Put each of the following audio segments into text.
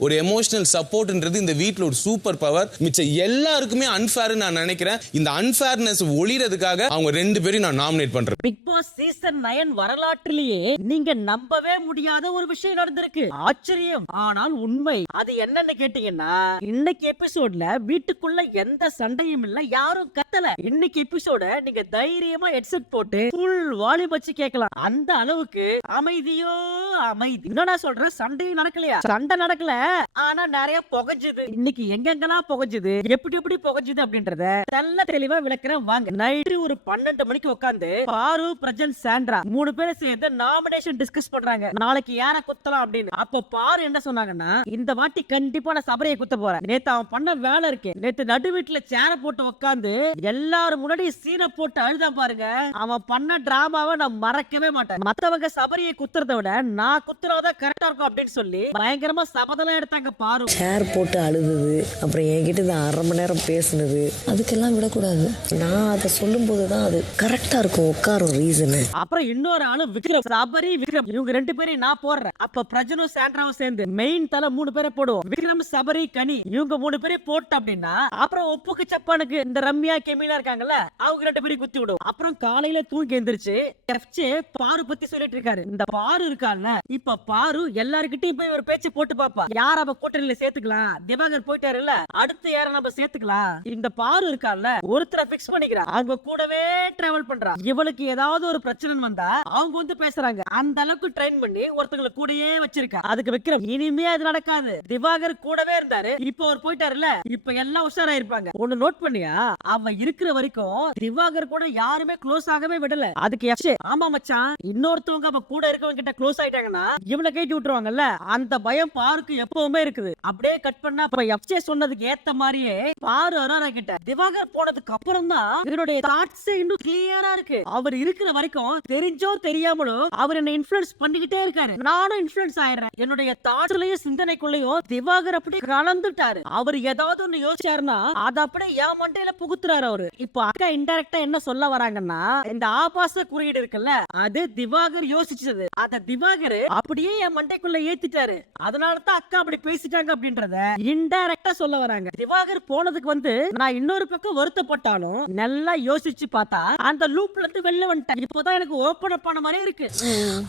ஒரு எமோஷனல் சப்போர்ட்ன்றது இந்த வீட்ல ஒரு சூப்பர் பவர் மிச்ச எல்லாருக்குமே அன்ஃபேர்னு நான் நினைக்கிறேன். இந்த அன்ஃபேர்னஸ் ஒளிறதுக்காக அவங்க ரெண்டு பேரையும் நான் நாமினேட் பண்றேன். பிக் பாஸ் சீசன் நயன் வரலாற்றிலேயே நீங்க நம்பவே முடியாத ஒரு விஷயம் நடந்திருக்கு. ஆச்சரியம். ஆனால் உண்மை. அது என்னன்னு கேட்டீங்கன்னா இன்னைக்கு எபிசோட்ல வீட்டுக்குள்ள எந்த சண்டையும் இல்ல யாரும் கத்தல. இன்னைக்கு எபிசோட நீங்க தைரியமா ஹெட்செட் போட்டு ஃபுல் வால்யூம் வச்சு கேட்கலாம். அந்த அளவுக்கு அமைதியோ அமைதி. என்ன நான் சொல்றேன் சண்டையும் நடக்கலையா? சண்டை நடக்கல. ஆனா நிறைய புகைஞ்சுது. இன்னைக்கு எங்கெங்கெல்லாம் புகைஞ்சுது எப்படி எப்படி புகைஞ்சுது அப்படின்றத நல்ல தெளிவா விளக்குறேன். வாங்க. நைட்டு ஒரு பன்னெண்டு மணிக்கு உட்காந்து பாரு பிரஜன் சாண்ட்ரா மூணு பேரும் சேர்ந்து நாமினேஷன் டிஸ்கஸ் பண்றாங்க. நாளைக்கு யார குத்தலாம் அப்படின்னு. அப்ப பாரு என்ன சொன்னாங்கன்னா இந்த வாட்டி கண்டிப்பா நான் சபரியை குத்த போறேன். நேத்து அவன் பண்ண வேலை இருக்கு. நேத்து நடு வீட்டுல சேர போட்டு உட்காந்து எல்லாரும் முன்னாடி சீனை போட்டு அழுதான் பாருங்க. அவன் பண்ண டிராமாவை நான் மறக்கவே மாட்டேன். மத்தவங்க சபரியை குத்துறத விட நான் குத்துறதா கரெக்டா இருக்கும் அப்படின்னு சொல்லி பயங்கரமா சபதம் எடுத்தாங்க பாரு. சேர் போட்டு அழுதுது. அப்புறம் என்கிட்ட இந்த அரை மணி நேரம் பேசுனது. அதுக்கெல்லாம் விடக்கூடாது. நான் அதை சொல்லும்போது தான் அது கரெக்டாக இருக்கும். உட்காரும் ரீசனு அப்புறம் இன்னொரு ஆளு விக்ரம் சபரி விக்ரம். இவங்க ரெண்டு பேரையும் நான் போடுறேன். அப்ப பிரஜனும் சாண்ட்ராவும் சேர்ந்து மெயின் தலை மூணு பேரை போடுவோம். விக்ரம் சபரி கனி. இவங்க மூணு பேரையும் போட்டு அப்படின்னா அப்புறம் ஒப்புக்கு சப்பானுக்கு இந்த ரம்யா கெமிலா இருக்காங்கல்ல அவங்க ரெண்டு பேரையும் குத்தி விடும் அப்புறம் காலையில தூங்கி எந்திரிச்சு எஃப்ஜே பாரு பத்தி சொல்லிட்டு இருக்காரு. இந்த பாரு இருக்கான்ல இப்ப பாரு எல்லாருக்கிட்டையும் போய் ஒரு பேச்சு போட்டு பாப்பா. யார் அவ கூட்டணியில சேர்த்துக்கலாம்? திவாகர் போயிட்டாருல்ல அடுத்து யார நம்ம சேர்த்துக்கலாம்? இந்த பாரு இருக்கால ஒருத்தரை பிக்ஸ் பண்ணிக்கிறா அவங்க கூடவே டிராவல் பண்றா இவளுக்கு ஏதாவது ஒரு பிரச்சனை வந்தா அவங்க வந்து பேசுறாங்க. அந்த அளவுக்கு ட்ரெயின் பண்ணி ஒருத்தங்களை கூடயே வச்சிருக்கா. அதுக்கு விக்ரம் இனிமே அது நடக்காது. திவாகர் கூடவே இருந்தாரு. இப்போ அவர் போயிட்டாருல இப்ப எல்லாம் உஷாரா இருப்பாங்க ஒண்ணு நோட் பண்ணியா? அவ இருக்கிற வரைக்கும் திவாகர் கூட யாருமே க்ளோஸ் ஆகவே விடல. அதுக்கு ஆமா மச்சான் இன்னொருத்தவங்க அவ கூட இருக்கவங்க கிட்ட க்ளோஸ் ஆயிட்டாங்கன்னா இவனை கேட்டு விட்டுருவாங்கல்ல? அந்த பயம் பாருக்கு எப்ப எப்பவுமே இருக்குது. அப்படியே கட் பண்ணா அப்ப எஃப்ஜே சொன்னதுக்கு ஏத்த மாதிரியே பாரு அரோரா கிட்ட. திவாகர் போனதுக்கு அப்புறம் தான் இதனுடைய தாட்ஸ் இன்னும் கிளியரா இருக்கு. அவர் இருக்கிற வரைக்கும் தெரிஞ்சோ தெரியாமலோ அவர் என்ன இன்ஃபுளுன்ஸ் பண்ணிக்கிட்டே இருக்காரு. நானும் இன்ஃபுளுன்ஸ் ஆயிடுறேன். என்னுடைய தாட்ஸ்லயும் சிந்தனைக்குள்ளயும் திவாகர் அப்படி கலந்துட்டாரு. அவர் ஏதாவது ஒண்ணு யோசிச்சாருன்னா அதை அப்படியே என் மண்டையில புகுத்துறாரு அவரு. இப்போ அக்கா இன்டெரக்டா என்ன சொல்ல வராங்கன்னா இந்த ஆபாச குறியீடு இருக்குல்ல அது திவாகர் யோசிச்சது. அத திவாகர் அப்படியே என் மண்டைக்குள்ள ஏத்திட்டாரு. அதனாலதான் அக்கா அப்படி பேசிட்டாங்க அப்படின்றத இன்டைரக்டா சொல்ல வராங்க. திவாகர் போனதுக்கு வந்து நான் இன்னொரு பக்கம் வருத்தப்பட்டாலும் நல்லா யோசிச்சு பார்த்தா அந்த லூப்ல இருந்து வெளில வந்துட்டேன் இப்போதான் எனக்கு ஓபன் அப் ஆன மாதிரி இருக்கு.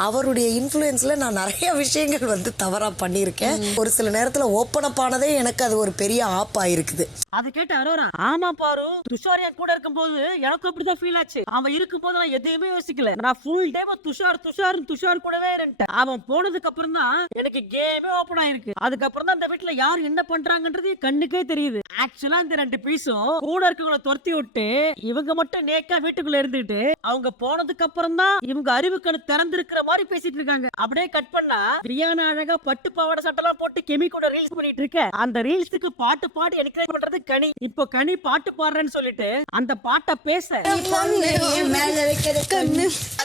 அவருடைய இன்ஃப்ளூயன்ஸ்ல நான் நிறைய விஷயங்கள் வந்து தவறா பண்ணியிருக்கேன். ஒரு சில நேரத்துல ஓப்பன் அப் ஆனதே எனக்கு அது ஒரு பெரிய ஆப் ஆயிருக்குது. அதை கேட்டு அரோரா ஆமா பாரு துஷார் என் கூட இருக்கும்போது எனக்கும் அப்படிதான் ஃபீல் ஆச்சு. அவன் இருக்கும்போது நான் எதையுமே யோசிக்கல. நான் ஃபுல் டே துஷார் துஷார் துஷார் கூடவே இருந்துட்டேன். அவன் போனதுக்கு அப்புறம் தான் எனக்கு கேமே ஓபன் ஆயிருக்கு. அதுக்கப்புறம் தான் இந்த வீட்டுல யார் என்ன பண்றாங்கன்றது கண்ணுக்கே தெரியுது. ஆக்சுவலா இந்த ரெண்டு பீஸும் கூட இருக்கவங்கள துரத்தி விட்டு இவங்க மட்டும் நேக்கா வீட்டுக்குள்ள இருந்துட்டு அவங்க போனதுக்கு அப்புறம் தான் இவங்க அறிவு கணு திறந்திருக்கிற மாதிரி பேசிட்டு இருக்காங்க. அப்படியே கட் பண்ணா பிரியாணா அழகா பட்டு பாவாடை சட்டெல்லாம் போட்டு கெமி கூட ரீல்ஸ் பண்ணிட்டு இருக்க. அந்த ரீல்ஸுக்கு பாட்டு பாட்டு என்கரேஜ் பண்றது கனி. இப்போ கனி பாட்டு பாடுறேன்னு சொல்லிட்டு அந்த பாட்டை பேச.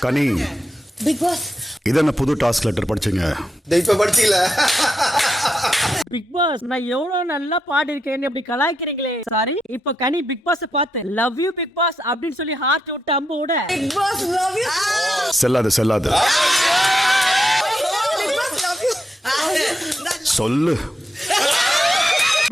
கனி பிக் பாஸ் இதென்ன புது டாஸ்க் லெட்டர் படிச்சீங்க? இப்ப படிச்சீங்களா பிக் பாஸ் நான் எவ்வளவு நல்லா பாடி இருக்கேன்னு அப்படி கலாய்க்கிறீங்களே. சாரி இப்போ கனி பிக் பாஸ் பார்த்து லவ் யூ பிக் பாஸ் அப்படின்னு சொல்லி ஹார்ட் விட்டு அம்பு விட பிக் பாஸ் லவ் யூ செல்லாது. செல்லாது சொல்லு.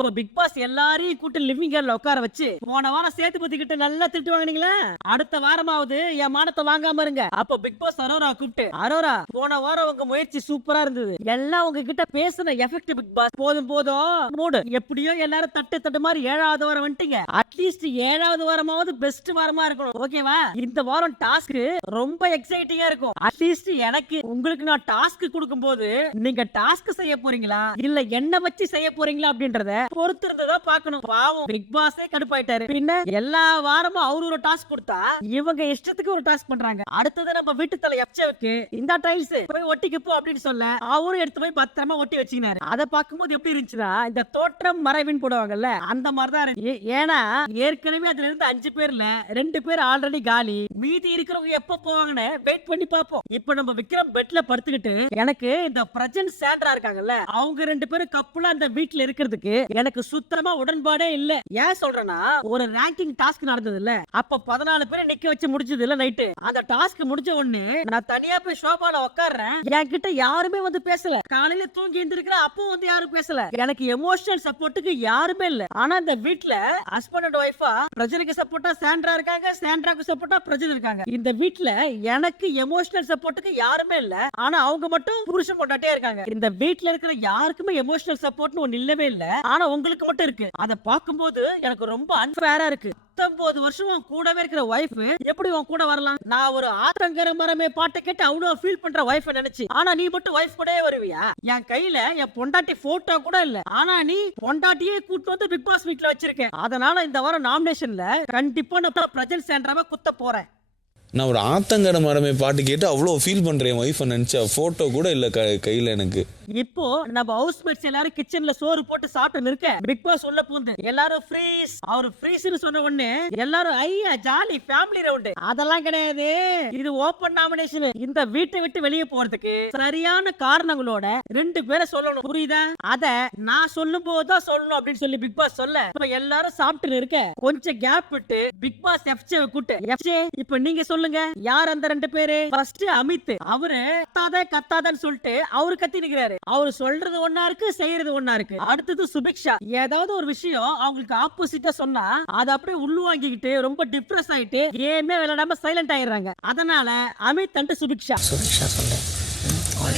இப்போ பிக் பாஸ் எல்லாரையும் கூட்டு லிவிங் ஹால்ல உட்கார வச்சு போன வாரம் சேர்த்து பத்திக்கிட்டு நல்லா திட்டு வாங்கினீங்களா? அடுத்த வாரமாவது என் மானத்தை வாங்காம இருங்க. அப்போ பிக் பாஸ் அரோரா கூப்பிட்டு அரோரா போன வாரம் உங்க முயற்சி சூப்பரா இருந்தது. எல்லாம் உங்ககிட்ட பேசின எஃபெக்ட் பிக் பாஸ் போதும் போதும். மூடு. எப்படியோ எல்லாரும் தட்டு தட்டு மாதிரி ஏழாவது வாரம் வந்துட்டீங்க. அட்லீஸ்ட் ஏழாவது வாரமாவது பெஸ்ட் வாரமா இருக்கணும். ஓகேவா இந்த வாரம் டாஸ்க் ரொம்ப எக்ஸைட்டிங்கா இருக்கும். அட்லீஸ்ட் எனக்கு உங்களுக்கு நான் டாஸ்க் கொடுக்கும் போது நீங்க டாஸ்க் செய்ய போறீங்களா? இல்ல என்ன வச்சு செய்ய போறீங்களா அப்படின்றத பொறுத்து இருந்ததா பாக்கணும் பாவம் பிக் பாஸே கடுப்பாயிட்டாரு. பின்ன எல்லா வாரமும் அவரு ஒரு டாஸ்க் கொடுத்தா இவங்க இஷ்டத்துக்கு ஒரு டாஸ்க் பண்றாங்க. அடுத்தது நம்ம வீட்டு தலை எப்சவுக்கு இந்த டைல்ஸ் போய் ஒட்டிக்கு போ அப்படின்னு சொல்ல அவரும் எடுத்து போய் பத்திரமா ஒட்டி வச்சுக்கினாரு. அதை பார்க்கும்போது எப்படி இருந்துச்சுன்னா இந்த தோற்றம் மறைவின் போடுவாங்கல்ல அந்த மாதிரிதான் இருந்துச்சு ஏன்னா ஏற்கனவே அதுல இருந்து அஞ்சு பேர்ல ரெண்டு பேர் ஆல்ரெடி காலி. மீதி இருக்கிறவங்க எப்ப போவாங்கன்னு வெயிட் பண்ணி பார்ப்போம். இப்ப நம்ம விக்ரம் பெட்ல படுத்துக்கிட்டு எனக்கு இந்த பிரஜன் சாண்ட்ரா இருக்காங்கல்ல அவங்க ரெண்டு பேரும் கப்புல அந்த வீட்ல இருக்கிறதுக்கு எனக்கு சுத்தமா உடன்பாடே இல்ல. ஏன் சொல்றேன்னா ஒரு ரேங்கிங் டாஸ்க் நடந்தது இல்ல அப்ப பதினாலு பேரை நிக்க வச்சு முடிச்சது இல்ல நைட்டு அந்த டாஸ்க் முடிஞ்ச உடனே நான் தனியா போய் ஷோபால உட்கார்றேன் என்கிட்ட யாருமே வந்து பேசல. காலையில தூங்கி இருந்திருக்கிற அப்போ வந்து யாரும் பேசல. எனக்கு எமோஷனல் சப்போர்ட்டுக்கு யாருமே இல்ல. ஆனா இந்த வீட்ல ஹஸ்பண்ட் அண்ட் ஒய்ஃபா பிரஜனுக்கு சப்போர்ட்டா சாண்ட்ரா இருக்காங்க சாண்ட்ராக்கு சப்போர்ட்டா பிரஜன் இருக்காங்க. இந்த வீட்ல எனக்கு எமோஷனல் சப்போர்ட்டுக்கு யாருமே இல்ல. ஆனா அவங்க மட்டும் புருஷன் கொண்டாட்டே இருக்காங்க. இந்த வீட்ல இருக்கிற யாருக்குமே எமோஷனல் சப்போர்ட்னு ஒன்னு இல்லவே இல்ல. ஆனா உங்களுக்கு மட்டும் இருக்கு. அதை பார்க்கும்போது எனக்கு ரொம்ப அன்பேரா இருக்கு. பத்தொன்பது வருஷம் உன் கூடவே இருக்கிற ஒய்ஃப் எப்படி உன் கூட வரலாம்? நான் ஒரு ஆத்தங்கர மரமே பாட்டை கேட்டு அவ்வளவு ஃபீல் பண்ற ஒய்ஃப் நினைச்சு. ஆனா நீ மட்டும் ஒய்ஃப் கூட வருவியா? என் கையில என் பொண்டாட்டி போட்டோ கூட இல்ல. ஆனா நீ பொண்டாட்டியே கூட்டு வந்து பிக் பாஸ் வீட்ல வச்சிருக்கேன் அதனால இந்த வாரம் நாமினேஷன்ல கண்டிப்பா நான் பிரஜன் சேன்றாம குத்த போறேன். நான் ஒரு ஆத்தங்கர மரமே பாட்டு கேட்டு அவ்வளோ ஃபீல் பண்ணுறேன் என் ஒய்ஃபை நினைச்சா போட்டோ கூட இல்லை க கையில் எனக்கு. இப்போ நம்ம ஹவுஸ் மேட்ஸ் எல்லாரும் கிச்சன்ல சோறு போட்டு சாப்பிட்டு இருக்க பிக் பாஸ் உள்ள பூந்து எல்லாரும் ஃப்ரீஸ் அவர் ஃப்ரீஸ்னு சொன்ன உடனே எல்லாரும் ஐயா ஜாலி ஃபேமிலி ரவுண்டு அதெல்லாம் கிடையாது. இது ஓபன் நாமினேஷன் இந்த வீட்டை விட்டு வெளியே போறதுக்கு சரியான காரணங்களோட ரெண்டு பேரை சொல்லணும். புரியுதா? அத நான் சொல்லும் போதுதான் சொல்லணும் அப்படின்னு சொல்லி பிக் பாஸ் சொல்ல இப்ப எல்லாரும் சாப்பிட்டு இருக்க கொஞ்சம் கேப் விட்டு பிக் பாஸ் எஃப்ஜே கூட்டு எஃப்ஜே இப்ப நீங்க சொல்ல சொல்லுங்க. யார் அந்த ரெண்டு பேரு? ஃபர்ஸ்ட் அமித். அவரு கத்தாத கத்தாதன்னு சொல்லிட்டு அவரு கத்தி நிக்கிறாரு. அவரு சொல்றது ஒன்னா இருக்கு செய்யறது ஒன்னா இருக்கு. அடுத்தது சுபிக்ஷா. ஏதாவது ஒரு விஷயம் அவங்களுக்கு ஆப்போசிட்டா சொன்னா அதை அப்படியே உள்ளு வாங்கிக்கிட்டு ரொம்ப டிப்ரெஸ் ஆயிட்டு கேமே விளையாடாம சைலண்ட் ஆயிடுறாங்க. அதனால அமித் அண்ட் சுபிக்ஷா. சுபிக்ஷா சொன்னேன்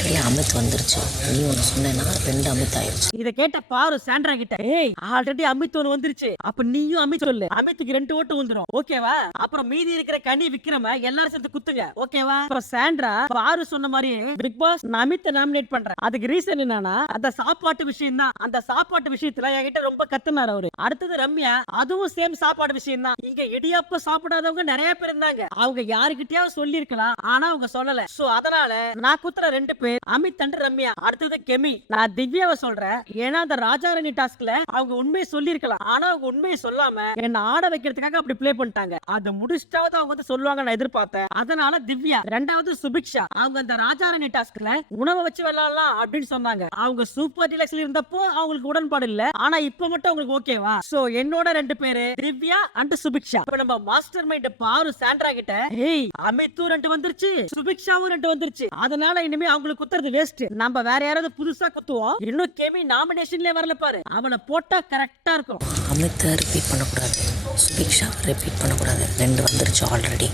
ஆல்ரெடி அமித் வந்துருச்சு. நீ ஒன்று சொன்னேன்னா ரெண்டு அமித் ஆயிடுச்சு இத கேட்ட பாரு சாண்ட்ரா கிட்ட. ஏய் ஆல்ரெடி அமித் ஒன்று வந்துருச்சு. அப்ப நீயும் அமித் சொல்லு. அமித்துக்கு ரெண்டு ஓட்டு வந்துரும். ஓகேவா அப்புறம் மீதி இருக்கிற கனி விக்ரம எல்லாரும் சேர்த்து குத்துங்க. ஓகேவா அப்புறம் சாண்ட்ரா பாரு சொன்ன மாதிரி பிக் பாஸ் நான் அமித்தை நாமினேட் பண்றேன். அதுக்கு ரீசன் என்னன்னா அந்த சாப்பாட்டு விஷயம் தான் அந்த சாப்பாட்டு விஷயத்துல என்கிட்ட ரொம்ப கத்துனார் அவரு. அடுத்தது ரம்யா அதுவும் சேம் சாப்பாடு விஷயம் தான் இங்க இடியாப்ப சாப்பிடாதவங்க நிறைய பேர் இருந்தாங்க. அவங்க யாருக்கிட்டயாவது சொல்லிருக்கலாம் ஆனா அவங்க சொல்லல. சோ அதனால நான் குத்துற ரெண்டு பேர் அமித் அண்ட் ரம்யா. அடுத்தது கெமி. நான் திவ்யாவை சொல்றேன். ஏன்னா அந்த ராஜாரணி டாஸ்க்ல அவங்க உண்மையை சொல்லியிருக்கலாம். ஆனா அவங்க உண்மையை சொல்லாம என்ன ஆட வைக்கிறதுக்காக அப்படி ப்ளே பண்ணிட்டாங்க. அதை முடிச்சிட்டாவது அவங்க வந்து சொல்லுவாங்க நான் எதிர்பார்த்தேன். அதனால திவ்யா ரெண்டாவது சுபிக்ஷா. அவங்க அந்த ராஜாரணி டாஸ்க்ல உணவை வச்சு விளையாடலாம் அப்படின்னு சொன்னாங்க. அவங்க சூப்பர் டிலக்ஸ்ல இருந்தப்போ அவங்களுக்கு உடன்பாடு இல்ல. ஆனா இப்ப மட்டும் அவங்களுக்கு ஓகேவா சோ என்னோட ரெண்டு பேரு திவ்யா அண்ட் சுபிக்ஷா. இப்ப நம்ம மாஸ்டர் மைண்ட் பாரு சாண்ட்ரா கிட்ட. ஏய் அமித்தும் ரெண்டு வந்துருச்சு சுபிக்ஷாவும் ரெண்டு வந்துருச்சு. அதனால இனிமே அவங்களுக்கு குத்துறது வேஸ்ட் நம்ம வேற யாராவது புதுசா குத்துவோம். இன்னும் கெமி நாமினேஷன்லயே வரல பாரு. அவளை போட்டா கரெக்டா இருக்கும். அமித்தை ரிப்பீட் பண்ணக்கூடாது. சுபிக்ஷா ரிப்பீட் பண்ணக்கூடாது. ரெண்டு வந்துருச்சு ஆல்ரெடி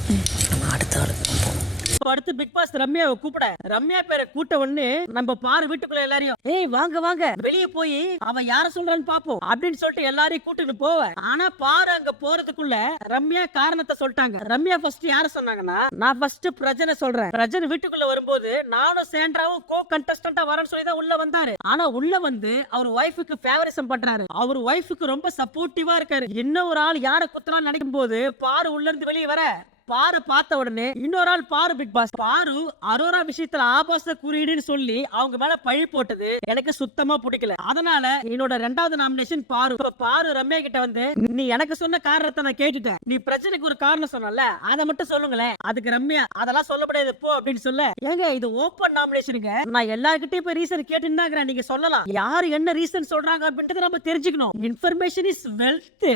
நம்ம அடுத்த ஆளுக்கு போகணும். இப்ப அடுத்து பிக் பாஸ் ரம்யாவை கூப்பிட. ரம்யா பேரை கூட்ட உடனே நம்ம பாரு வீட்டுக்குள்ள எல்லாரையும். ஏய் வாங்க வாங்க. வெளிய போய் அவ யார சொல்றான்னு பாப்போம். அப்படின்னு சொல்லிட்டு எல்லாரையும் கூட்டிட்டு போவ. ஆனா பாரு அங்க போறதுக்குள்ள ரம்யா காரணத்தை சொல்லிட்டாங்க. ரம்யா ஃபர்ஸ்ட் யார சொன்னாங்கன்னா நான் ஃபர்ஸ்ட் பிரஜனை சொல்றேன். பிரஜன் வீட்டுக்குள்ள வரும்போது நானும் சேண்ட்ராவும் கோ கண்டஸ்டன்டா வரேன்னு சொல்லி தான் உள்ள வந்தாரு. ஆனா உள்ள வந்து அவர் ஒய்ஃபுக்கு ஃபேவரிசம் பண்றாரு. அவர் ஒய்ஃபுக்கு ரொம்ப சப்போர்ட்டிவா இருக்காரு. இன்னும் ஒரு ஆள் யார குத்தலாம் நினைக்கும் போது பாரு உள்ள இருந்து வெளியே வர. பாரு பார்த்த உடனே இன்னொரு ஆள் பாரு பிக் பாஸ் பாரு அரோரா விஷயத்துல ஆபாச குறியீடுன்னு சொல்லி அவங்க மேல பழி போட்டது எனக்கு சுத்தமா பிடிக்கல. அதனால என்னோட ரெண்டாவது நாமினேஷன் பாரு. பாரு ரம்யா கிட்ட வந்து நீ எனக்கு சொன்ன காரணத்தை நான் கேட்டுட்டேன். நீ பிரச்சனைக்கு ஒரு காரணம் சொன்னல அதை மட்டும் சொல்லுங்களேன். அதுக்கு ரம்யா அதெல்லாம் சொல்ல முடியாது போ அப்படின்னு சொல்ல. ஏங்க இது ஓப்பன் நாமினேஷனுங்க நான் எல்லார்கிட்டயும் போய் ரீசன் கேட்டுன்னு நீங்க சொல்லலாம். யாரு என்ன ரீசன் சொல்றாங்க அப்படின்றத நம்ம தெரிஞ்சுக்கணும். இன்ஃபர்மேஷன் இஸ் வெல்த்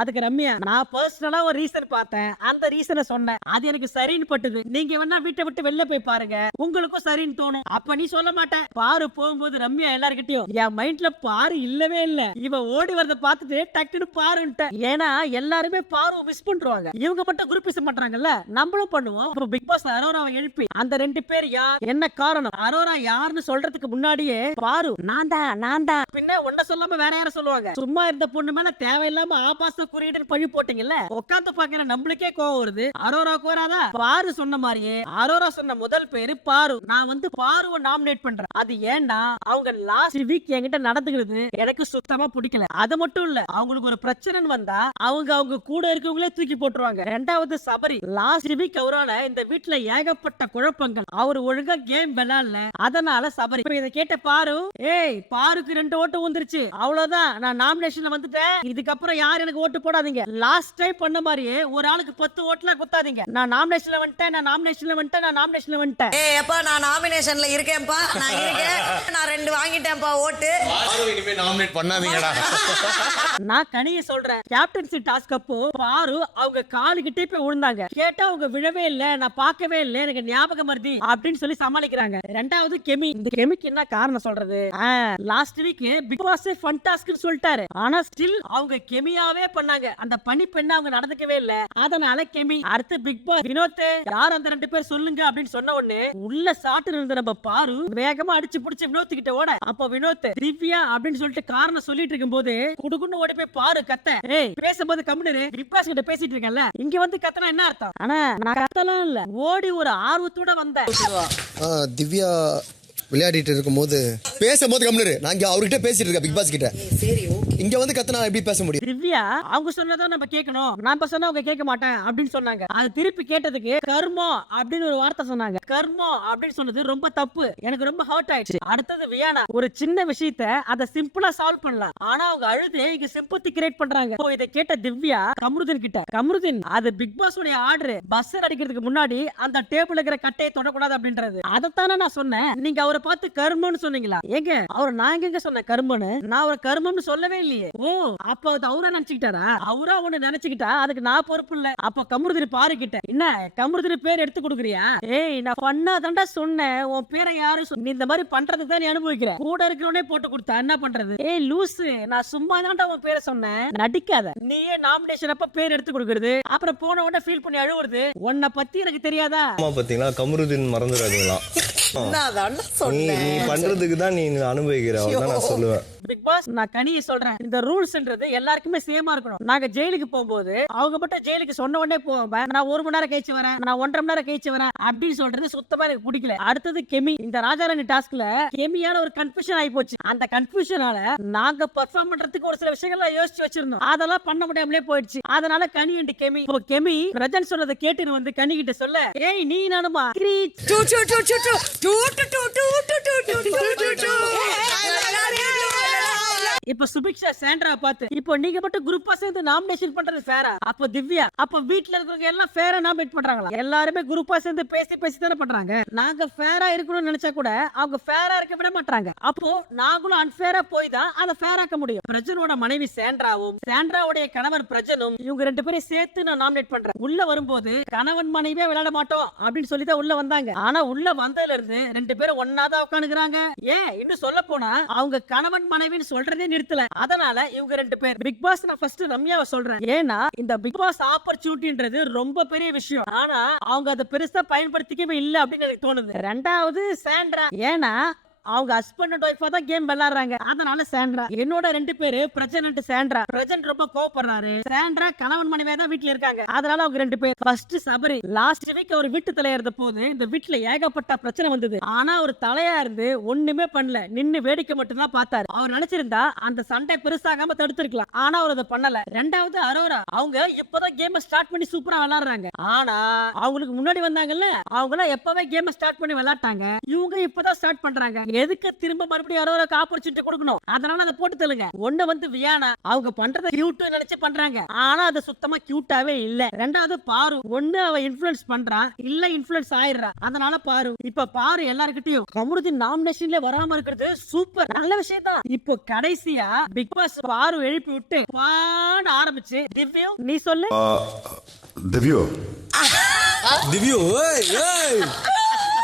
அதுக்கு ரம்யா நான் பர்சனலா ஒரு ரீசன் பார்த்தேன். அந்த ரீசனை சொன்னேன். அது எனக்கு சரின்னு பட்டுது. நீங்க வேணா வீட்டை விட்டு வெளில போய் பாருங்க. உங்களுக்கும் சரின்னு தோணும். அப்ப நீ சொல்ல மாட்டேன். பாரு போகும்போது ரம்யா எல்லார்கிட்டயும் என் மைண்ட்ல பாரு இல்லவே இல்ல. இவ ஓடி வரத பார்த்துட்டு டக்குன்னு பாருன்ட்டேன். ஏன்னா எல்லாருமே பாரு மிஸ் பண்றாங்க. இவங்க மட்டும் குரூப் மிஸ் பண்றாங்கல்ல? நம்மளும் பண்ணுவோம். அப்புறம் பிக் பாஸ் அரோராவை எழுப்பி அந்த ரெண்டு பேர் யார் என்ன காரணம்? அரோரா யாருன்னு சொல்றதுக்கு முன்னாடியே பாரு நான் தான் நான் தான் பின்ன உன்ன சொல்லாம வேற யாரும் சொல்லுவாங்க? சும்மா இருந்த பொண்ணு மேல தேவையில்லாம ஆபாச குறியீடு பழி போட்டீங்கல்ல? உட்காந்து பாக்குற நம்மளுக்கே கோவம் வருது. அரோரா கோராதா பாரு சொன்ன மாதிரியே. அரோரா சொன்ன முதல் பேரு பாரு. நான் வந்து பாருவை நாமினேட் பண்றேன். அது ஏன்னா அவங்க லாஸ்ட் வீக் என்கிட்ட நடந்துக்கிறது எனக்கு சுத்தமா பிடிக்கல. அது மட்டும் இல்ல அவங்களுக்கு ஒரு பிரச்சனை வந்தா அவங்க அவங்க கூட இருக்கவங்களே தூக்கி போட்டுருவாங்க. ரெண்டாவது சபரி லாஸ்ட் வீக் அவரால இந்த வீட்டுல ஏகப்பட்ட குழப்பங்கள். அவர் ஒழுங்கா கேம் விளையாடல அதனால சபரி இப்ப இதை கேட்ட பாரு. ஏய் பாருக்கு ரெண்டு ஓட்டு வந்துருச்சு. அவ்வளவுதான். நான் நாமினேஷன்ல வந்துட்டேன். இதுக்கப்புறம் யார் எனக்கு ஓட்டு போடாதீங்க. லாஸ்ட் டைம் பண்ண மாதிரியே ஒரு ஆளுக்கு பத்து ஓட்டுலாம் குத்தாதீங்க. நான் நாமினேஷன்ல வந்துட்டேன் நான் நாமினேஷன்ல வந்துட்டேன் நான் நாமினேஷன்ல வந்துட்டேன். ஏய் அப்பா நான் நாமினேஷன்ல இருக்கேன்ப்பா. நான் இருக்கேன். நான் ரெண்டு வாங்கிட்டேன்ப்பா ஓட்டு. யாரும் இனிமே நாமினேட் பண்ணாதீங்கடா. நான் கனிய சொல்றேன். கேப்டன்சி டாஸ்க் அப்போ பாரு அவங்க காலுக்கிட்டே போய் விழுந்தாங்க. கேட்டா அவங்க விழவே இல்ல நான் பார்க்கவே இல்ல எனக்கு ஞாபகம் வருது அப்படின்னு சொல்லி சமாளிக்கிறாங்க. ரெண்டாவது கெமி. இந்த கெமிக்கு என்ன காரணம் சொல்றது? Last week Bigg Boss fun டாஸ்க்னு சொல்லிட்டாரு. ஆனா ஸ்டில் அவங்க கெமியாவே பண்ணாங்க. அந்த பனி பெண்ண அவங்க நடந்துக்கவே இல்ல. அதனால கெமி அடுத்து பிக் பாஸ் வினோத் யார் அந்த ரெண்டு பேர் சொல்லுங்க அப்படின்னு சொன்ன உடனே உள்ள சாட்டு இருந்த நம்ம பாரு. வேகமா அடிச்சு புடிச்சு வினோத் கிட்ட ஓட. அப்ப வினோத் திவ்யா அப்படின்னு சொல்லிட்டு காரணம் சொல்லிட்டு இருக்கும் போது குடுக்குன்னு ஓடி போய் பாரு கத்த. ஏய் பேசும்போது கம்முனு பிக் பாஸ் கிட்ட பேசிட்டு இருக்கேன்ல. இங்க வந்து கத்தனா என்ன அர்த்தம்? ஆனா நான் கத்தலாம் இல்ல. ஓடி ஒரு ஆர்வத்தோட வந்தேன். திவ்யா விளையாடிட்டு இருக்கும் போது பேசும்போது கம்னரு நான் இங்க அவர்கிட்ட பேசிட்டு இருக்கேன் பிக் பாஸ் கிட்ட. சரி ஓகே. இங்க வந்து கத்துனா எப்படி பேச முடியும்? திவ்யா அவங்க சொன்னதான் நம்ம கேட்கணும். நான் சொன்னா அவங்க கேட்க மாட்டேன் அப்படின்னு சொன்னாங்க. அது திருப்பி கேட்டதுக்கு கர்மம் அப்படின்னு ஒரு வார்த்தை சொன்னாங்க. கர்மம் அப்படின்னு சொன்னது ரொம்ப தப்பு. எனக்கு ரொம்ப ஹர்ட் ஆயிடுச்சு. அடுத்தது வியானா ஒரு சின்ன விஷயத்த அதை சிம்பிளா சால்வ் பண்ணலாம். ஆனா அவங்க அழுது இங்க சிம்பத்தி கிரியேட் பண்றாங்க. இப்போ இதை கேட்ட திவ்யா கமருதன் கிட்ட கமருதன் அது பிக் பாஸ் உடைய ஆர்டர் பஸ் அடிக்கிறதுக்கு முன்னாடி அந்த டேபிள் இருக்கிற கட்டையை தொடக்கூடாது அப்படின்றது. அதைத்தானே நான் சொன்னேன். நீங்க அவரை பார்த்து கர்மம்னு சொன்னீங்களா? ஏங்க அவர் நான் எங்க சொன்னேன் கருமன்னு நான் அவரை கர்மம்னு சொல்லவே இல்லையே. ஓ அப்ப அது அவரா நினைச்சுக்கிட்டாரா? அவரா ஒண்ணு நினைச்சுக்கிட்டா? அதுக்கு நான் பொறுப்பு இல்ல. அப்ப கமருதிரி பாரு கிட்ட என்ன கமருதிரி பேர் எடுத்து கொடுக்குறியா? ஏய் நான் பண்ணா தாண்டா சொன்னேன். உன் பேரை யாரும் நீ இந்த மாதிரி பண்றதுக்கு தான் நீ அனுபவிக்கிறேன் கூட இருக்கிறவனே போட்டு கொடுத்தா என்ன பண்றது? ஏய் லூசு நான் சும்மா தாண்டா உன் பேரை சொன்னேன். நடிக்காத. நீயே நாமினேஷன் அப்ப பேர் எடுத்து கொடுக்குறது. அப்புறம் போன உடனே ஃபீல் பண்ணி அழுவுறது. உன்னை பத்தி எனக்கு தெரியாதா? பாத்தீங்கன்னா கமருதீன் மறந்துடாதீங்களா நான் சொன்னேன். நீ பண்றதுக்கு தான் நீ அனுபவிக்கிற. நான் சொல்லுவேன். பிக் பாஸ் நான் கனியை சொல்றேன் இந்த ரூல்ஸ்ன்றது எல்லாருக்குமே சேமா இருக்கணும் நாங்க ஜெயிலுக்கு போகும்போது அவங்க மட்டும் ஜெயிலுக்கு சொன்ன உடனே போவேன் நான் ஒரு மணி நேரம் கழிச்சு வரேன் நான் ஒன்றரை மணி நேரம் கழிச்சு வரேன் அப்படின்னு சொல்றது சுத்தமா எனக்கு பிடிக்கல அடுத்தது கெமி இந்த ராஜாராணி டாஸ்க்ல கெமியான ஒரு கன்ஃபியூஷன் ஆகி போச்சு அந்த கன்ஃபியூஷனால நாங்க பெர்ஃபார்ம் பண்றதுக்கு ஒரு சில விஷயங்கள்லாம் யோசிச்சு வச்சிருந்தோம் அதெல்லாம் பண்ண முடியாமலே போயிடுச்சு அதனால கனி அண்ட் கெமி இப்போ கெமி ரஜன் சொன்னதை கேட்டுன்னு வந்து கனி கிட்ட சொல்ல ஏய் நீ நானுமா டூ டூ டூ டூ டூ டூ டூ டூ டூ டூ டூ டூ டூ டூ டூ இப்ப சுபிக்ஷா சாண்ட்ரா பார்த்து இப்போ நீங்க மட்டும் குரூப்பா சேர்ந்து நாமினேஷன் பண்றது ஃபேரா அப்ப திவ்யா அப்ப வீட்ல இருக்கிறவங்க எல்லாம் ஃபேரா நாமினேட் பண்றாங்களா? எல்லாருமே குரூப்பா சேர்ந்து பேசி பேசி தானே பண்றாங்க? நாங்க ஃபேரா இருக்கணும்னு நினைச்சா கூட அவங்க ஃபேரா இருக்க விட மாட்டாங்க அப்போ நாங்களும் அன்ஃபேரா போய் தான் அதை ஃபேராக்க முடியும். பிரஜனோட மனைவி சாண்ட்ராவும் சாண்ட்ராவுடைய கணவன் பிரஜனும் இவங்க ரெண்டு பேரும் சேர்த்து நான் நாமினேட் பண்றேன். உள்ள வரும்போது கணவன் மனைவியே விளையாட மாட்டோம் அப்படின்னு சொல்லி தான் உள்ள வந்தாங்க. ஆனா உள்ள வந்ததுல இருந்து ரெண்டு பேரும் ஒன்னா தான் உட்காந்துக்கிறாங்க ஏன்? இன்னும் சொல்ல போனா அவங்க கணவன் மனைவின்னு சொல்றதே நிறுத்தல. அதனால இவங்க ரெண்டு பேர். பிக் பாஸ் நான் ஃபர்ஸ்ட் ரம்யாவை சொல்றேன். ஏன்னா இந்த பிக் பாஸ் ஆப்பர்ச்சுனிட்டின்றது ரொம்ப பெரிய விஷயம். ஆனா அவங்க அதை பெருசா பயன்படுத்திக்கவே இல்ல அப்படின்னு எனக்கு தோணுது. ரெண்டாவது சாண்ட்ரா ஏன்னா அவங்க ஹஸ்பண்ட் அண்ட் ஒய்ஃபா தான் கேம் விளையாடுறாங்க. அதனால சாண்ட்ரா. என்னோட ரெண்டு பேரு பிரஜன் சாண்ட்ரா. பிரஜன் ரொம்ப கோவப்படுறாரு. சாண்ட்ரா கணவன் மனைவியா தான் வீட்ல இருக்காங்க. அதனால அவங்க ரெண்டு பேர். ஃபர்ஸ்ட் சபரி லாஸ்ட் வீக் அவர் வீட்டு தலையா இருந்த போது இந்த வீட்டுல ஏகப்பட்ட பிரச்சனை வந்தது. ஆனா ஒரு தலையா இருந்து ஒண்ணுமே பண்ணல. நின்னு வேடிக்கை மட்டும் தான் பார்த்தாரு. அவர் நினைச்சிருந்தா அந்த சண்டை பெருசாகாம தடுத்திருக்கலாம். ஆனா அவர் அதை பண்ணல. ரெண்டாவது அரோரா அவங்க இப்பதான் கேம் ஸ்டார்ட் பண்ணி சூப்பரா விளையாடுறாங்க. ஆனா அவங்களுக்கு முன்னாடி வந்தாங்கல்ல அவங்க எப்பவே கேம் ஸ்டார்ட் பண்ணி விளையாட்டாங்க. இவங்க இப்பதான் ஸ்டார்ட் பண்றாங்க. எதுக்கு திரும்ப மறுபடியும் அரோராக்கு ஆப்பர்ச்சுனிட்டி கொடுக்கணும்? அதனால அதை போட்டு தள்ளுங்க. ஒண்ணு வந்து வியானா அவங்க பண்றதை கியூட் நினைச்சு பண்றாங்க. ஆனா அது சுத்தமா கியூட்டாவே இல்ல. ரெண்டாவது பாரு ஒண்ணு அவ இன்ஃபுளுன்ஸ் பண்றான் இல்ல இன்ஃபுளுன்ஸ் ஆயிடுறா. அதனால பாரு இப்ப பாரு எல்லார்கிட்டயும் கமருதீன் நாமினேஷன்ல வராம இருக்கிறது சூப்பர் நல்ல விஷயம் தான் இப்போ கடைசியா பிக் பாஸ் பாரு எழுப்பி விட்டு பாட ஆரம்பிச்சு திவ்யம் நீ சொல்லு. Divyo. Divyu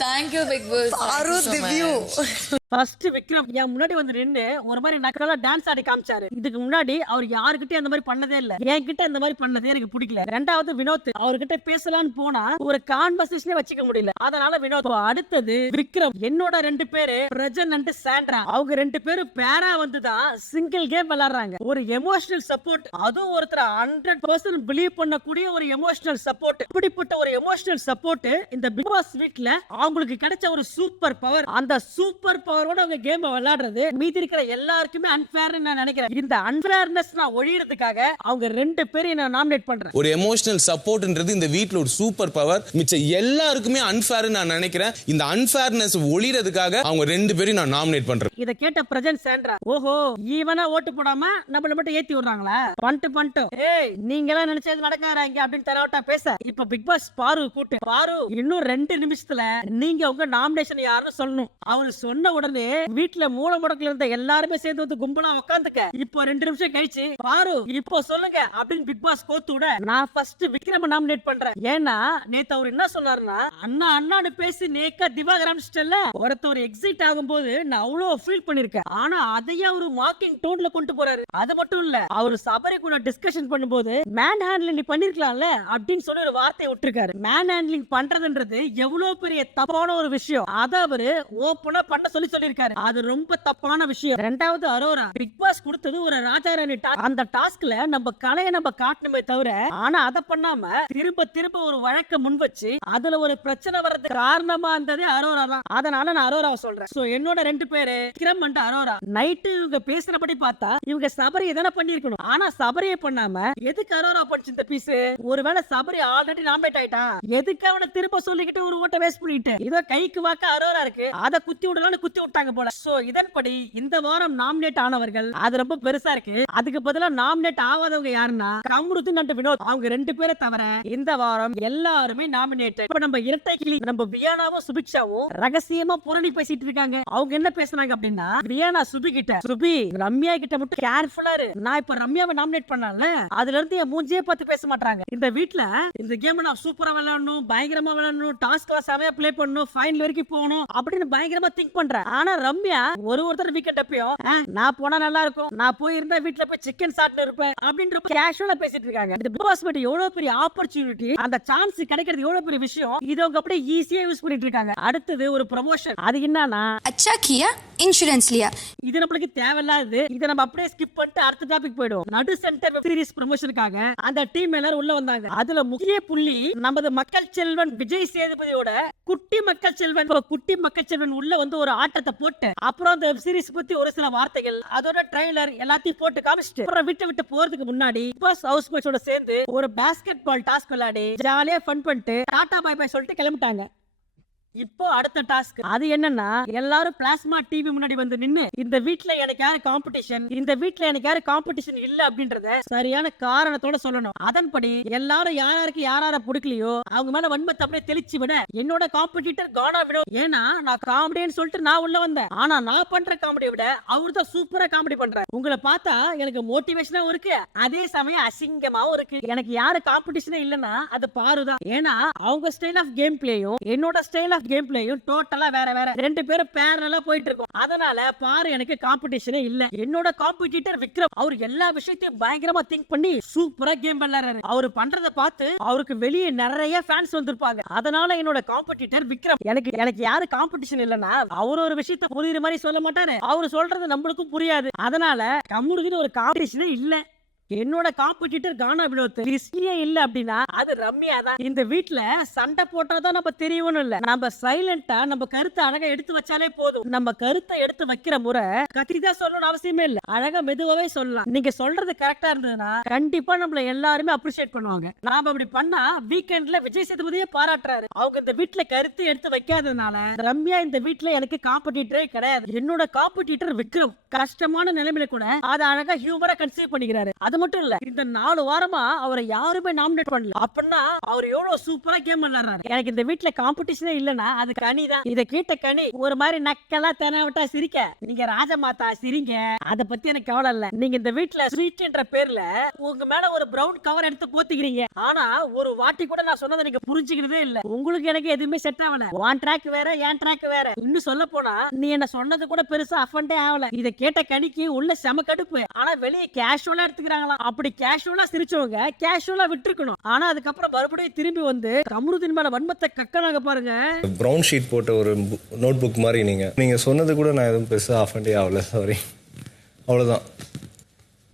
Thank you, Big Boss. Aru so. Divyu. First Vikram என் முன்னாடி வந்து நின்று ஒரு மாதிரி நக்கலா டான்ஸ் ஆடி காமிச்சாரு. இதுக்கு முன்னாடி அவர் யாருக்கிட்டே அந்த மாதிரி பண்ணதே இல்ல. என்கிட்ட அந்த மாதிரி பண்ணதே எனக்கு பிடிக்கல. ரெண்டாவது வினோத் அவர்கிட்ட பேசலாம்னு போனா ஒரு கான்வர்சேஷனே வச்சுக்க முடியல. அதனால வினோத் அடுத்தது விக்ரம். என்னோட ரெண்டு பேரு பிரஜன் அண்ட் சாண்ட்ரா. அவங்க ரெண்டு பேரும் பேரா வந்துதான் சிங்கிள் கேம் விளையாடுறாங்க. ஒரு எமோஷனல் சப்போர்ட் அதுவும் ஒருத்தர் ஹண்ட்ரட் பர்சன்ட் பிலீவ் பண்ணக்கூடிய ஒரு எமோஷனல் சப்போர்ட் இப்படிப்பட்ட ஒரு எமோஷனல் சப்போர்ட் இந்த பிக் பாஸ் வீட்ல அவங்களுக்கு கிடைச்ச ஒரு சூப்பர் பவர் அந்த சூப்பர் பவர் பவரோட அவங்க கேம் விளையாடுறது மீதி இருக்கிற எல்லாருக்குமே அன்பேர்னு நான் நினைக்கிறேன். இந்த அன்பேர்னஸ் நான் ஒழியறதுக்காக அவங்க ரெண்டு பேரையும் நான் நாமினேட் பண்றேன். ஒரு எமோஷனல் சப்போர்ட்ன்றது இந்த வீட்ல ஒரு சூப்பர் பவர் மிச்ச எல்லாருக்குமே அன்ஃபேர் நான் நினைக்கிறேன். இந்த அன்ஃபேர்னஸ் ஒளிறதுக்காக அவங்க ரெண்டு பேரையும் நான் நாமினேட் பண்றேன். இத கேட்ட பிரஜன் சேண்ட்ரா ஓஹோ ஈவனா ஓட்டு போடாம நம்மள மட்டும் ஏத்தி விடுறாங்களா? பண்ணிட்டு பண்ணிட்டு ஏய் நீங்க எல்லாம் நினைச்சது நடக்காராங்க அப்படின்னு தரவட்டா பேச. இப்ப பிக் பாஸ் பாரு கூட்டு. பாரு இன்னும் ரெண்டு நிமிஷத்துல நீங்க உங்க நாமினேஷன் யாருன்னு சொல்லணும். அவர் சொன்ன உடனே வீட்டுல மூல முடக்கல இருந்த எல்லாருமே சேர்ந்து வந்து கும்பலா உட்காந்துக்க இப்போ ரெண்டு நிமிஷம் கழிச்சு பாரு இப்போ சொல்லுங்க அப்படின்னு பிக் பாஸ் கோத்து விட நான் ஃபர்ஸ்ட் விக்ரம நாமினேட் பண்றேன். ஏன்னா நேத்து அவர் என்ன சொன்னாருன்னா அண்ணா அண்ணான்னு பேசி நேக்கா திவாகர் ஆரம்பிச்சிட்டல ஒருத்தர் எக்ஸிட் ஆகும்போது நான் அவ்வளவு ஃபீல் பண்ணிருக்கேன். ஆனா அதையே அவரு மார்க்கிங் டோன்ல கொண்டு போறாரு. அது மட்டும் இல்ல அவர் சபரி கூட டிஸ்கஷன் பண்ணும்போது மேன் ஹேண்ட்லிங் நீ பண்ணிருக்கலாம்ல? அப்படின்னு சொல்லி ஒரு வார்த்தையை விட்டுருக்காரு. மேன் ஹேண்ட்லிங் பண்றதுன்றது எவ்வளவு பெரிய தப்பான ஒரு விஷயம். அதை அவரு ஓப்பனா பண்ண சொல்லி சொல்லிருக்காரு அது ரொம்ப தப்பான விஷயம். ரெண்டாவது அரோரா பிக் பாஸ் கொடுத்தது ஒரு ராஜா ராணி அந்த டாஸ்க்ல நம்ம கலையை நம்ம காட்டணுமே தவிர ஆனா அதை பண்ணாம திரும்ப திரும்ப ஒரு வழக்க முன் வச்சு அதுல ஒரு பிரச்சனை வர்றதுக்கு காரணமா இருந்ததே அரோரா தான். அதனால நான் அரோராவை சொல்றேன். சோ என்னோட ரெண்டு பேரு விக்ரம் அண்ட் அரோரா. நைட்டு இவங்க பேசுறபடி பார்த்தா இவங்க சபரி எதனா பண்ணிருக்கணும் ஆனா சபரியை பண்ணாம எதுக்கு அரோரா படிச்சு இந்த பீஸ் ஒருவேளை சபரி ஆல்ரெடி நாமினேட் ஆயிட்டா? எதுக்கு அவனை திரும்ப சொல்லிக்கிட்டு ஒரு ஓட்ட வேஸ்ட் பண்ணிட்டு? இதோ கைக்கு வாக்க அரோரா இருக்கு. அத குத்தி விடலாம்னு குத்தி விட்டாங்க போல. சோ இதன்படி இந்த வாரம் நாமினேட் ஆனவர்கள் அது ரொம்ப பெருசா இருக்கு. அதுக்கு பதிலா நாமினேட் ஆகாதவங்க யாருன்னா கம்ருதன் அண்ட் வினோத். அவங்க ரெண்டு பேரை தவிர இந்த வாரம் எல்லாருமே நாமினேட் இப்ப நம்ம இரட்டை கிளி நம்ம வியானாவும் சுபிக்ஷாவும் ரகசியமா புரணி பேசிட்டு இருக்காங்க. அவங்க என்ன பேசுனாங்க அப்படின்னா வியானா சுபி கிட்ட சுபி ரம்யா கிட்ட மட்டும் கேர்ஃபுல்லா இரு. நான் இப்ப ரம்யாவை நாமினேட் பண்ணல அதுல இருந்து என் மூஞ்சியே பார்த்து பேச மாட்டாங்க இந்த வீட்ல இந்த கேம் நான் சூப்பரா விளையாடணும் பயங்கரமா விளையாடணும் டாஸ்க் செமையா பிளே பண்ணணும் ஃபைனல் வரைக்கும் போகணும் அப்படின்னு பயங்கரமா திங்க் பண்றேன். ஆனா ரம்யா ஒரு ஒருத்தர் வீக்கெண்ட் அப்பயும் நான் போனா நல்லா இருக்கும். நான் போய் இருந்தா வீட்டுல போய் சிக்கன் சாப்பிட்டு இருப்பேன். அப்படின்ற கேஷுவலா பேசிட்டு இருக்காங்க. இந்த பிக் பாஸ் மட்டும் எவ்வளவு பெரிய ஆப்பர்ச்சுனிட்டி அந்த சான்ஸ் கிடைக்கிறது எவ்வளவு பெரிய விஷயம் இது அவங்க அப்படியே ஈஸியா யூஸ் பண்ணிட்டு இருக்காங்க. அடுத்தது ஒரு ப்ரமோஷன் அது என்னன்னா அச்சா கியா? இன்சூரன்ஸ்லயா இது நம்மளுக்கு தேவையில்லாது இதை நம்ம அப்படியே ஸ்கிப் பண்ணிட்டு அடுத்த டாபிக் போயிடும் நடு சென்டர் வெப் சீரிஸ் ப்ரமோஷனுக்காக அந்த டீம் எல்லாரும் உள்ள வந்தாங்க. அதுல முக்கிய புள்ளி நமது மக்கள் செல்வன் விஜய் சேதுபதியோட குட்டி மக்கள் செல்வன் குட்டி மக்கள் செல்வன் உள்ள வந்து ஒரு ஆட்ட ஆட்டத்தை போட்டு அப்புறம் அந்த வெப் சீரிஸ் பத்தி ஒரு சில வார்த்தைகள் அதோட ட்ரைலர் எல்லாத்தையும் போட்டு காமிச்சிட்டு அப்புறம் விட்டு விட்டு போறதுக்கு முன்னாடி பாஸ் ஹவுஸ் மேட்சோட சேர்ந்து ஒரு பாஸ்கெட் பால் டாஸ்க் விளையாடி ஜாலியா ஃபன் பண்ணிட்டு டாடா பாய் பாய் சொல்லிட்டு கிளம்பிட்டாங்க. இப்போ அடுத்த டாஸ்க் அது என்னன்னா எல்லாரும் பிளாஸ்மா டிவி முன்னாடி வந்து நின்னு இந்த வீட்ல எனக்கு யாரு காம்படிஷன் இந்த வீட்ல எனக்கு யாரு காம்படிஷன் இல்ல அப்படின்றத சரியான காரணத்தோட சொல்லணும். அதன்படி எல்லாரும் யாராருக்கு யாரார பிடிக்கலையோ அவங்க மேல வன்மத்தை அப்படியே தெளிச்சு விட என்னோட காம்படிட்டர் கானா விட ஏன்னா நான் காமெடின்னு சொல்லிட்டு நான் உள்ள வந்தேன். ஆனா நான் பண்ற காமெடியை விட அவரு தான் சூப்பரா காமெடி பண்றாரு. உங்களை பார்த்தா எனக்கு மோட்டிவேஷனாவும் இருக்கு. அதே சமயம் அசிங்கமாவும் இருக்கு. எனக்கு யாரு காம்படிஷனே இல்லைன்னா அது பாருதான். ஏன்னா அவங்க ஸ்டைல் ஆஃப் கேம் பிளேயும் என்னோட ஸ்டைல் ஆஃப் கேம் பிளேயும் டோட்டலா வேற வேற. ரெண்டு பேரும் பேரலா போயிட்டு இருக்கும் அதனால பாரு எனக்கு காம்படிஷனே இல்ல. என்னோட காம்படிட்டர் விக்ரம் அவர் எல்லா விஷயத்தையும் பயங்கரமா திங்க் பண்ணி சூப்பரா கேம் விளையாடுறாரு. அவர் பண்றத பார்த்து அவருக்கு வெளியே நிறைய ஃபேன்ஸ் வந்திருப்பாங்க. அதனால என்னோட காம்படிட்டர் விக்ரம் எனக்கு எனக்கு யாரு காம்படிஷன் இல்லைன்னா அவர் ஒரு விஷயத்த புரியுற மாதிரி சொல்ல மாட்டாரு. அவர் சொல்றது நம்மளுக்கும் புரியாது. அதனால கம்முடுக்குன்னு ஒரு காம்படிஷனே இல்லை. என்னோட காம்படிட்டர் கானா வினோத் லிஸ்ட்லயே இல்ல அப்படின்னா அது ரம்யா தான். இந்த வீட்ல சண்டை போட்டாதான் நம்ம தெரியணும் இல்ல. நம்ம சைலண்டா நம்ம கருத்தை அழகா எடுத்து வச்சாலே போதும். நம்ம கருத்தை எடுத்து வைக்கிற முறை கத்தி தான் சொல்லணும்னு அவசியமே இல்ல. அழகா மெதுவாவே சொல்லலாம். நீங்க சொல்றது கரெக்டா இருந்ததுன்னா கண்டிப்பா நம்மள எல்லாருமே அப்ரிஷியேட் பண்ணுவாங்க. நாம அப்படி பண்ணா வீக்கெண்ட்ல விஜய் சேதுபதியே பாராட்டுறாரு. அவங்க இந்த வீட்ல கருத்து எடுத்து வைக்காததுனால ரம்யா இந்த வீட்டுல எனக்கு காம்படிட்டரே கிடையாது. என்னோட காம்படிட்டர் விக்ரம் கஷ்டமான நிலைமையில கூட அதை அழகா ஹியூமரா கன்சீவ் பண்ணிக்கிறாரு. அது மட்டும் இல்ல இந்த நாலு வாரமா அவரை யாருமே நாமினேட் பண்ணல. அப்படின்னா அவர் எவ்வளவு சூப்பரா கேம் விளையாடுறாரு. எனக்கு இந்த வீட்டுல காம்படிஷனே இல்லனா அது கனி தான் கேட்ட கனி ஒரு மாதிரி நக்கலா விட்டா சிரிக்க. நீங்க ராஜமாதா சிரிங்க. அத பத்தி எனக்கு கவலை இல்ல. நீங்க இந்த வீட்டுல ஸ்வீட்ன்ற பேர்ல உங்க மேல ஒரு பிரவுன் கவர் எடுத்து போத்துக்கிறீங்க ஆனா ஒரு வாட்டி கூட நான் சொன்னதை நீங்க புரிஞ்சுக்கிறதே இல்ல. உங்களுக்கு எனக்கு எதுவுமே செட் ஆகல. ஒன் ட்ராக் வேற என் ட்ராக் வேற. இன்னும் சொல்ல போனா நீ என்ன சொன்னது கூட பெருசா அஃபண்டே ஆகல. இதை கேட்ட கனிக்கு உள்ள செம கடுப்பு. ஆனா வெளியே கேஷுவலா எடுத்துக்கிறாங்க எடுத்துக்கிறாங்களாம் அப்படி கேஷுவலா சிரிச்சவங்க கேஷுவலா விட்டுருக்கணும். ஆனா அதுக்கப்புறம் மறுபடியும் திரும்பி வந்து கமருதின் மேல வன்மத்தை கக்கனாங்க பாருங்க. ப்ரௌன் ஷீட் போட்ட ஒரு நோட் புக் மாதிரி நீங்க. நீங்க சொன்னது கூட நான் எதுவும் பெருசா ஆஃப் அண்டே ஆகல சாரி அவ்வளவுதான்.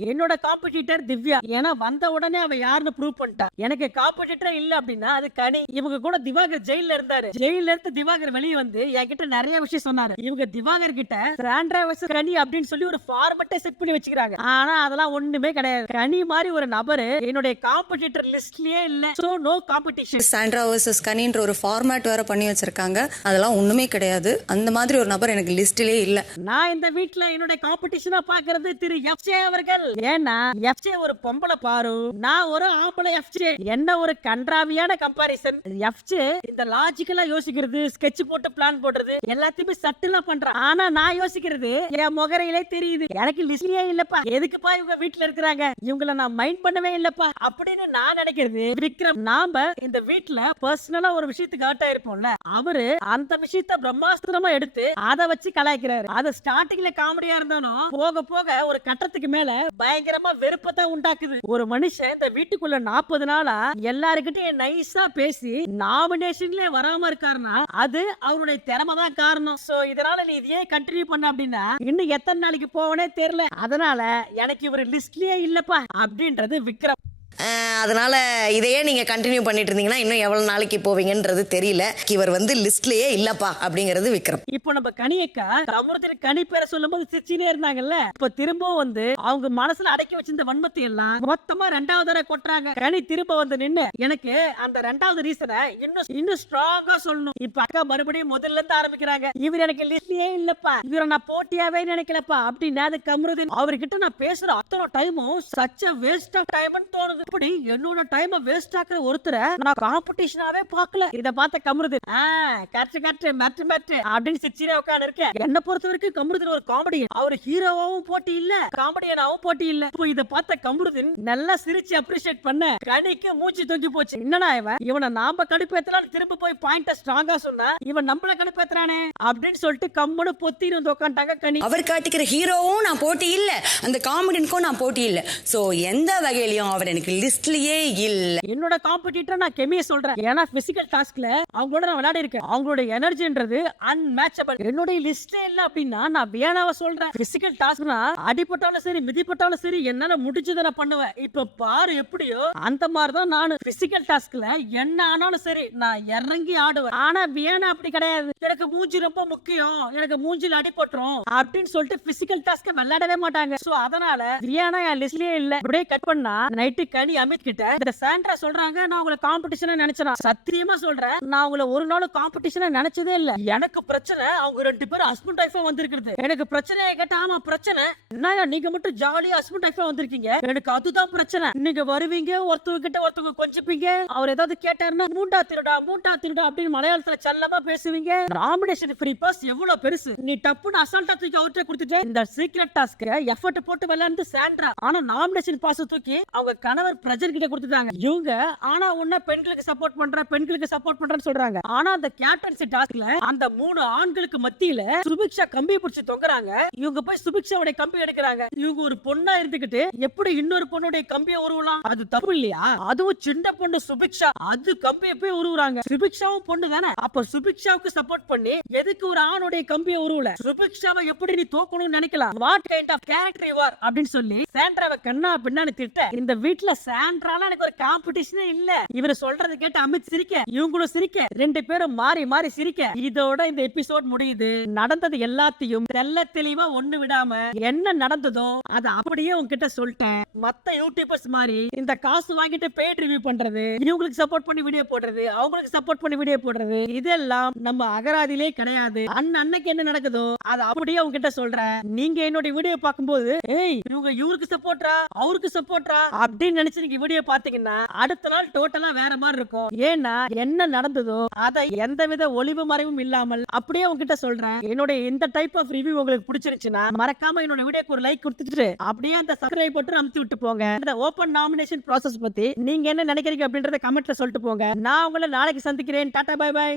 என்னோட காம்படிட்டர் திவ்யா. ஏன்னா வந்த உடனே அவ யாருன்னு ப்ரூவ் பண்ணிட்டா. எனக்கு காம்படிட்டர் இல்ல அப்படின்னா அது கனி. இவங்க கூட திவாகர் ஜெயில இருந்தாரு. ஜெயில இருந்து திவாகர் வெளியே வந்து என்கிட்ட நிறைய விஷயம் சொன்னாரு. இவங்க திவாகர் கிட்ட சாண்ட்ரா வர்சஸ் கனி அப்படின்னு சொல்லி ஒரு ஃபார்மட்டை செட் பண்ணி வச்சுக்கிறாங்க. ஆனா அதெல்லாம் ஒண்ணுமே கிடையாது. கனி மாதிரி ஒரு நபரு என்னுடைய காம்படிட்டர் லிஸ்ட்லயே இல்ல. So no competition Sandra versus கனின்ற ஒரு ஃபார்மேட் வேற பண்ணி வச்சிருக்காங்க. அதெல்லாம் ஒண்ணுமே கிடையாது. அந்த மாதிரி ஒரு நபர் எனக்கு லிஸ்ட்லயே இல்ல. நான் இந்த வீட்ல என்னுடைய காம்படிஷனா பாக்குறது திரு எஃப்ஜே அவர்கள். ஏன்னா எஃப்ஜே ஒரு பொம்பளை பாரு. நான் ஒரு ஆம்பளை எஃப்ஜே என்ன ஒரு கன்றாவியான கம்பாரிசன் எஃப்ஜே இந்த லாஜிக்கலா யோசிக்கிறது ஸ்கெட்ச் போட்டு பிளான் போடுறது எல்லாத்தையுமே சட்டிலா பண்றான். ஆனா நான் யோசிக்கிறது என் முகரையிலே தெரியுது. எனக்கு லிஸ்ட்லயே இல்லப்பா. எதுக்குப்பா இவங்க வீட்டுல இருக்கிறாங்க? இவங்கள நான் மைண்ட் பண்ணவே இல்லப்பா. அப்படின்னு நான் நினைக்கிறது விக்ரம் நாம இந்த வீட்டுல பர்சனலா ஒரு விஷயத்துக்கு ஹர்ட் ஆயிருப்போம்ல. அவரு அந்த விஷயத்த பிரம்மாஸ்திரமா எடுத்து அதை வச்சு கலாய்க்கிறாரு. அது ஸ்டார்டிங்ல காமெடியா இருந்தாலும் போக போக ஒரு கட்டத்துக்கு மேல பயங்கரமா வெறுப்பத்தான் உண்டாக்குது. ஒரு மனுஷன் இந்த வீட்டுக்குள்ள நாற்பது நாளா எல்லாருக்கிட்டையும் நைஸா பேசி நாமினேஷன்ல வராம இருக்காருன்னா அது அவருடைய திறமை தான் காரணம். சோ இதனால நீ இதையே கண்டினியூ பண்ண அப்படின்னா இன்னும் எத்தனை நாளைக்கு போவனே தெரியல. அதனால எனக்கு இவர் லிஸ்ட்லயே இல்லப்பா அப்படின்றது விக்ரம். அதனால இதையே நீங்க கண்டினியூ பண்ணிட்டு இருந்தீங்கன்னா இன்னும் எவ்வளவு நாளைக்கு போவீங்கன்றது தெரியல. இவர் வந்து லிஸ்ட்லயே இல்லப்பா அப்படிங்கிறது விக்ரம். இப்போ நம்ம கனியக்கா அமிர்தர் கனி பேரை சொல்லும் போது சிரிச்சினே இருந்தாங்கல்ல? இப்ப திரும்பவும் வந்து அவங்க மனசுல அடக்கி வச்சிருந்த வன்மத்தை எல்லாம் மொத்தமா ரெண்டாவது தடவை கொட்டுறாங்க. கனி திரும்ப வந்து நின்னு எனக்கு அந்த ரெண்டாவது ரீசனை இன்னும் இன்னும் ஸ்ட்ராங்கா சொல்லணும். இப்ப அக்கா மறுபடியும் முதல்ல இருந்து ஆரம்பிக்கிறாங்க. இவர் எனக்கு லிஸ்ட்லயே இல்லப்பா. இவரை நான் போட்டியாவே நினைக்கலப்பா. அப்படின்னு அது கமருதீன். அவர்கிட்ட நான் பேசுற அத்தனை டைமும் சச்ச வேஸ்ட் ஆஃப் டைம்னு தோணுது. இப்படி என்னோட டைம் வேஸ்ட் ஆக்குற ஒருத்தரை நான் காம்படிஷனாவே பார்க்கல. இத பார்த்த Kamarudhu correct correct matter matter அப்படின்னு சிரிச்சிரே உட்காந்து இருக்கேன் என்ன பொறுத்த வரைக்கும் கமருதன் ஒரு காமெடியன் அவர் ஹீரோவாவும் போட்டி இல்ல காமெடியனாவும் போட்டி இல்ல. இப்போ இத பார்த்த கமருதன் நல்லா சிரிச்சு அப்ரிஷியேட் பண்ண கணிக்கு மூச்சு தொங்கி போச்சு. என்னடா இவன்? இவனை நாம கடுப்பேத்தலாம் திரும்ப போய் பாயிண்ட ஸ்ட்ராங்கா சொன்னா இவன் நம்மள கடுப்பேத்துறானே அப்படின்னு சொல்லிட்டு கம்முன்னு பொத்தி வந்து உட்காந்துட்டாங்க கனி. அவர் காட்டிக்கிற ஹீரோவும் நான் போட்டி இல்ல அந்த காமெடியனுக்கும் நான் போட்டி இல்ல. சோ எந்த வகையிலயும் அவர் எனக்கு லிஸ்ட்லயே இல்ல. என்னோட காம்படிட்டர் நான் கெமியை சொல்றேன். ஏன்னா பிசிக்கல் டாஸ்க்ல அவங்களோட நான் விளையாடி இருக்கேன். அவங்களோட எனர்ஜின்றது அன்மேட்சபிள் என்னோட லிஸ்டே இல்ல அப்படின்னா நான் வேணாவ சொல்றேன். பிசிக்கல் டாஸ்க்னா அடிபட்டாலும் சரி மிதிப்பட்டாலும் சரி என்னால முடிஞ்சதை நான் பண்ணுவேன். இப்ப பாரு எப்படியோ அந்த மாதிரி தான் நான். பிசிக்கல் டாஸ்க்ல என்ன ஆனாலும் சரி நான் இறங்கி ஆடுவேன். ஆனா வியானா அப்படி கிடையாது. எனக்கு மூஞ்சி ரொம்ப முக்கியம். எனக்கு மூஞ்சில அடிபட்டுரும். அப்படின்னு சொல்லிட்டு பிசிக்கல் டாஸ்க் விளையாடவே மாட்டாங்க. சோ அதனால வியானா என் லிஸ்ட்லயே இல்ல. அப்படியே கட் பண்ணா நைட்டு கனி அமித் கிட்ட இந்த சாண்ட்ரா சொல்றாங்க நான் உங்களை காம்படிஷனா நினைச்சேன்? சத்தியமா சொல்றேன் நான் உங்களை ஒரு நாள் காம்படிஷனா நினைச்சதே இல்ல. எனக்கு பிரச்சனை அவங்க ரெண்டு பேரும் ஹஸ்பண்ட் ஒய்ஃபா வந்திருக்கிறது. எனக்கு பிரச்சனையை கேட்டா ஆமா பிரச்சனை. என்ன நீங்க மட்டும் ஜாலியா ஹஸ்பண்ட் ஒய்ஃபா வந்திருக்கீங்க? எனக்கு அதுதான் பிரச்சனை. நீங்க வருவீங்க ஒருத்தவங்க கிட்ட ஒருத்தவங்க கொஞ்சிப்பீங்க. அவர் ஏதாவது கேட்டாருன்னா மூண்டா திருடா மூண்டா திருடா அப்படின்னு மலையாளத்துல செல்லமா பேசுவீங்க. நாமினேஷன் ஃப்ரீ பாஸ் எவ்வளவு பெருசு. நீ டப்புன்னு அசால்ட்டா தூக்கி அவர்கிட்ட கொடுத்துட்டு இந்த சீக்ரெட் டாஸ்க் எஃபர்ட் போட்டு விளையாண்டு சாண்ட்ரா ஆனா நாமினேஷன் பாஸ் தூக்கி அவங்க கனவை பிரஜர் கிட்ட கொடுத்துட்டாங்க. இவங்க ஆனா உன்ன பெண்களுக்கு சப்போர்ட் பண்ற பெண்களுக்கு சப்போர்ட் பண்றேன்னு சொல்றாங்க. ஆனா அந்த கேப்டன்சி டாஸ்க்ல அந்த மூணு ஆண்களுக்கு மத்தியில சுபிக்ஷா கம்பி பிடிச்சி தொங்குறாங்க. இவங்க போய் சுபிக்ஷாவுடைய கம்பி எடுக்கிறாங்க. இவங்க ஒரு பொண்ணா இருந்துகிட்டு எப்படி இன்னொரு பொண்ணுடைய கம்பியை உருவலாம்? அது தப்பு இல்லையா? அதுவும் சின்ன பொண்ணு சுபிக்ஷா அது கம்பியை போய் உருவுறாங்க. சுபிக்ஷாவும் பொண்ணு தானே? அப்ப சுபிக்ஷாவுக்கு சப்போர்ட் பண்ணி எதுக்கு ஒரு ஆணுடைய கம்பியை உருவல? சுபிக்ஷாவை எப்படி நீ தோக்கணும்னு நினைக்கலாம்? What kind of character you are அப்படின்னு சொல்லி சாண்ட்ராவை கண்ணா பின்னாடி திட்ட இந்த வீட்டுல சாண்ட்ரால எனக்கு ஒரு காம்படிஷனே இல்ல. இவர் சொல்றதை கேட்டு அமித் சிரிக்க. இவங்களும் சிரிக்க. ரெண்டு பேரும் மாறி மாறி சிரிக்க. இதோட இந்த எபிசோட் முடியுது. நடந்தது எல்லாத்தையும் தெல்ல தெளிவா ஒண்ணு விடாம என்ன நடந்ததோ அதை அப்படியே உங்ககிட்ட சொல்லிட்டேன். மத்த யூடியூபர்ஸ் மாதிரி இந்த காசு வாங்கிட்டு பெய்ட் ரிவ்யூ பண்றது இவங்களுக்கு சப்போர்ட் பண்ணி வீடியோ போடுறது அவங்களுக்கு சப்போர்ட் பண்ணி வீடியோ போடுறது இதெல்லாம் நம்ம அகராதிலே கிடையாது. அண்ணன் அன்னைக்கு என்ன நடக்குதோ அதை அப்படியே உங்ககிட்ட சொல்றேன். நீங்க என்னோட வீடியோ பார்க்கும்போது ஏய் இவங்க இவருக்கு சப்போர்ட்ரா அவருக்கு சப்போர்ட்ரா அப்படின்னு நினைச்சு நீங்க வீடியோ பாத்தீங்கன்னா அடுத்த நாள் டோட்டலா வேற மாதிரி இருக்கும். ஏன்னா என்ன நடந்ததோ அதை எந்தவித ஒளிவு மறைவும் இல்லாமல் அப்படியே உங்ககிட்ட சொல்றேன். என்னுடைய இந்த டைப் ஆஃப் ரிவ்யூ உங்களுக்கு பிடிச்சிருச்சுன்னா மறக்காம என்னோட வீடியோக்கு ஒரு லைக் கொடுத்துட்டு அப்படியே அந்த சப்ஸ்கிரைப் போட்டு அமுத்து விட்டு போங்க. இந்த ஓபன் நாமினேஷன் ப்ராசஸ் பத்தி நீங்க என்ன நினைக்கிறீங்க அப்படின்றத கமெண்ட்ல சொல்லிட்டு போங்க. நான் உங்களை நாளைக்கு சந்திக்கிறேன். Tata bye by